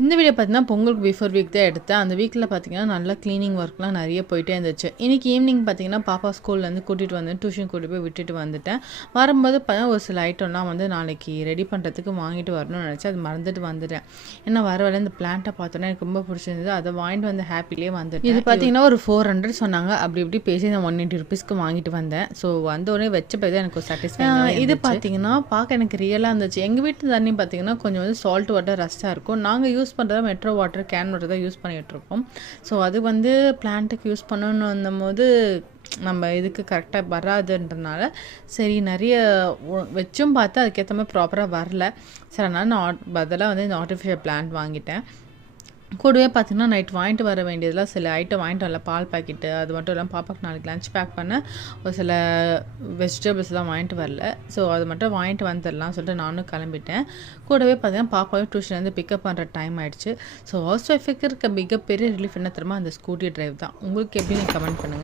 இந்த வீடியோ பார்த்தீங்கன்னா பொங்கலுக்கு பிஃபோர் வீக் தான் எடுத்தேன். அந்த வீக்கில் பார்த்தீங்கன்னா நல்லா க்ளீனிங் ஒர்க்லாம் நிறைய போயிட்டே இருந்துச்சு. இன்றைக்கி ஈவினிங் பார்த்தீங்கன்னா பாப்பா ஸ்கூல்லேருந்து கூட்டிகிட்டு வந்து டியூஷன் கூட்டிட்டு போய் விட்டுட்டு வந்துட்டேன். வரும்போது பார்த்தா ஒரு சில ஐட்டம்லாம் வந்து நாளைக்கு ரெடி பண்ணுறதுக்கு வாங்கிட்டு வரணும்னு நினச்சேன். அது மறந்துட்டு வந்துட்டேன். ஏன்னா வர வர இந்த பிளான்ட்டை பார்த்தோன்னா எனக்கு ரொம்ப பிடிச்சிருந்தது. அதை வாங்கிட்டு வந்து ஹாப்பிலேயே வந்துட்டேன். இது பார்த்தீங்கன்னா ஒரு 400 சொன்னாங்க. அப்படி இப்படி பேசி நான் 180 ருபீஸ்க்கு வாங்கிட்டு வந்தேன். ஸோ வந்தோடனே வச்ச போய் தான் எனக்கு ஒரு சாட்டிஸ்ஃபை. இது பார்த்தீங்கன்னா பார்க்க எனக்கு ரியலாக இருந்துச்சு. எங்கள் வீட்டு தண்ணி பார்த்தீங்கன்னா கொஞ்சம் வந்து சால்ட் வாட்டர் ரஸ்ட்டாக இருக்கும். நாங்கள் யூஸ் பண்ணுறது மெட்ரோ வாட்டர், கேன் வாட்டர் தான் யூஸ் பண்ணிகிட்ருக்கோம். ஸோ அது வந்து பிளான்ட்டுக்கு யூஸ் பண்ணணுன்னு வந்தபோது நம்ம இதுக்கு கரெக்டாக வராதுன்றனால சரி நிறைய வச்சும் பார்த்து அதுக்கேற்ற மாதிரி ப்ராப்பராக வரல. சரி அதனால் நான் பதிலாக வந்து இந்த ஆர்டிஃபிஷியல் பிளான்ட் வாங்கிட்டேன். கூடவே பார்த்திங்கன்னா நைட் வாங்கிட்டு வர வேண்டியதெல்லாம் சில ஐட்டம் வாங்கிட்டு வரல. பால் பாக்கெட்டு, அது மட்டும் இல்லாமல் பாப்பாக்கு நாளைக்கு லஞ்ச் பேக் பண்ண ஒரு சில வெஜிடபிள்ஸ்லாம் வாங்கிட்டு வரல. ஸோ அது மட்டும் வாங்கிட்டு வந்துடலாம் சொல்லிட்டு நானும் கிளம்பிட்டேன். கூடவே பார்த்திங்கன்னா பாப்பாவே டியூஷன்லேருந்து பிக்கப் பண்ணுற டைம் ஆகிடுச்சு. ஸோ ஹவுஸ் ஒய்ஃபுக்கு இருக்க மிகப்பெரிய ரிலீஃப் என்ன தெரியுமா, அந்த ஸ்கூட்டி டிரைவ் தான். உங்களுக்கு எப்படி நீங்கள் கமெண்ட் பண்ணுங்கள்.